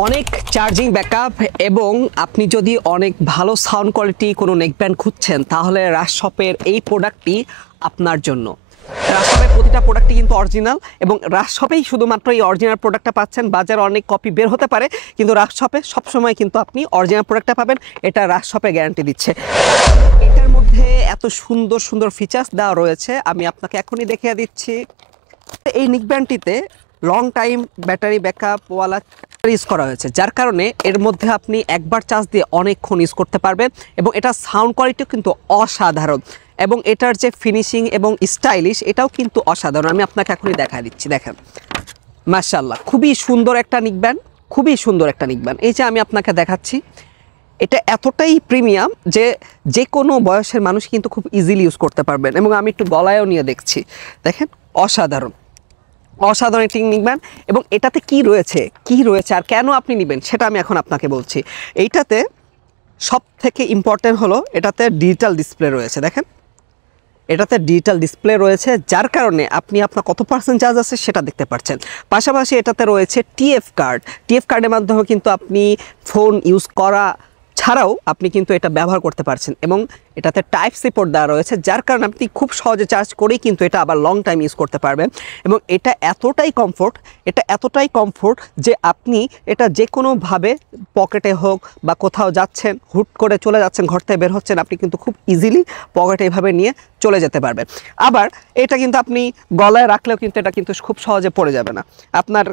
অনেক charging backup এবং আপনি যদি অনেক ভালো সাউন্ড কোয়ালিটি কোনো নেকব্যান্ড খুঁজছেন তাহলে রাশ শপের এই প্রোডাক্টটি আপনার জন্য। রাশ শপের প্রতিটা প্রোডাক্টই কিন্তু অরিজিনাল এবং রাশ শপেই শুধুমাত্র এই অরিজিনাল প্রোডাক্টটা পাচ্ছেন। বাজারে অনেক কপি বের হতে পারে, কিন্তু রাশ শপে সবসময় কিন্তু আপনি অরিজিনাল প্রোডাক্টটা পাবেন, এটা রাশ শপে গ্যারান্টি দিচ্ছে। এটার মধ্যে এত সুন্দর সুন্দর ফিচার্স দেওয়া রয়েছে, আমি আপনাকে এখনই দেখিয়ে দিচ্ছি। এই নেকব্যান্ডটিতে লং টাইম ব্যাটারি ব্যাকআপ ওয়ালা ইউজ করা হয়েছে, যার কারণে এর মধ্যে আপনি একবার চার্জ দিয়ে অনেকক্ষণ ইউজ করতে পারবেন এবং এটা সাউন্ড কোয়ালিটিও কিন্তু অসাধারণ এবং এটার যে ফিনিশিং এবং স্টাইলিশ এটাও কিন্তু অসাধারণ। আমি আপনাকে এখনই দেখা দিচ্ছি, দেখেন মাশাআল্লাহ, খুবই সুন্দর একটা নেকব্যান্ড, খুবই সুন্দর একটা নেকব্যান্ড। এই যে আমি আপনাকে দেখাচ্ছি, এটা এতটাই প্রিমিয়াম যে যে কোনো বয়সের মানুষ কিন্তু খুব ইজিলি ইউজ করতে পারবেন এবং আমি একটু গলায়ও নিয়ে দেখছি, দেখেন অসাধারণ অসাধারণ একটি নেকব্যান্ড। এবং এটাতে কি রয়েছে আর কেন আপনি নেবেন সেটা আমি এখন আপনাকে বলছি। এইটাতে সব থেকে ইম্পর্টেন্ট হলো এটাতে ডিজিটাল ডিসপ্লে রয়েছে, দেখেন এটাতে ডিজিটাল ডিসপ্লে রয়েছে, যার কারণে আপনি আপনার কত পার্সেন্ট চার্জ আছে সেটা দেখতে পাচ্ছেন। পাশাপাশি এটাতে রয়েছে টিএফ কার্ডের মাধ্যমে কিন্তু আপনি ফোন ইউজ করা ছাড়াও আপনি কিন্তু এটা ব্যবহার করতে পারছেন এবং এটাতে টাইপ সি পোর্ট দেওয়া রয়েছে, যার কারণে আপনি খুব সহজে চার্জ করেই কিন্তু এটা আবার লং টাইম ইউজ করতে পারবেন। এবং এটা এতটাই কমফোর্ট যে আপনি এটা যে কোনোভাবে পকেটে হোক বা কোথাও যাচ্ছেন, হুট করে চলে যাচ্ছেন, ঘর থেকে বের হচ্ছেন, আপনি কিন্তু খুব ইজিলি পকেটে এভাবে নিয়ে চলে যেতে পারবেন। আবার এটা কিন্তু আপনি গলায় রাখলেও কিন্তু এটা কিন্তু খুব সহজে পড়ে যাবে না, আপনার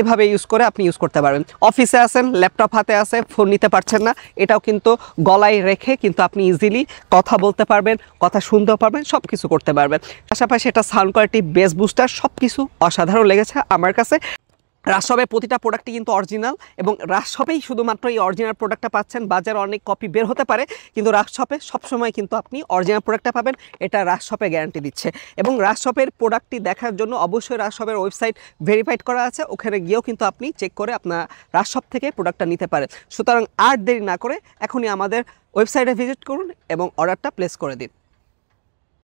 এভাবে ইউজ করে আপনি ইউজ করতে পারবেন। অফিসে আছেন, ল্যাপটপ হাতে আছে, ফোন নিতে পারছেন না, এটাও কিন্তু গলায় রেখে কিন্তু আপনি ইজিলি কথা বলতে পারবেন, কথা শুনতেও পারবেন, সব কিছু করতে পারবেন। পাশাপাশি এটা সাউন্ড কোয়ালিটি, বেস বুস্টার সব কিছু অসাধারণ লেগেছে আমার কাছে। রাশ শপের প্রতিটা প্রোডাক্টই কিন্তু অরিজিনাল এবং রাশ শপেই শুধুমাত্র এই অরিজিনাল প্রোডাক্টটা পাচ্ছেন। বাজারে অনেক কপি বের হতে পারে, কিন্তু রাশ শপে সবসময় কিন্তু আপনি অরিজিনাল প্রোডাক্টটা পাবেন, এটা রাশ শপে গ্যারান্টি দিচ্ছে। এবং রাশ শপের প্রোডাক্টটি দেখার জন্য অবশ্যই রাশ শপের ওয়েবসাইট ভেরিফাইড করা আছে, ওখানে গিয়েও কিন্তু আপনি চেক করে আপনার রাশ শপ থেকে প্রোডাক্টটা নিতে পারেন। সুতরাং আর দেরি না করে এখনই আমাদের ওয়েবসাইটে ভিজিট করুন এবং অর্ডারটা প্লেস করে দিন।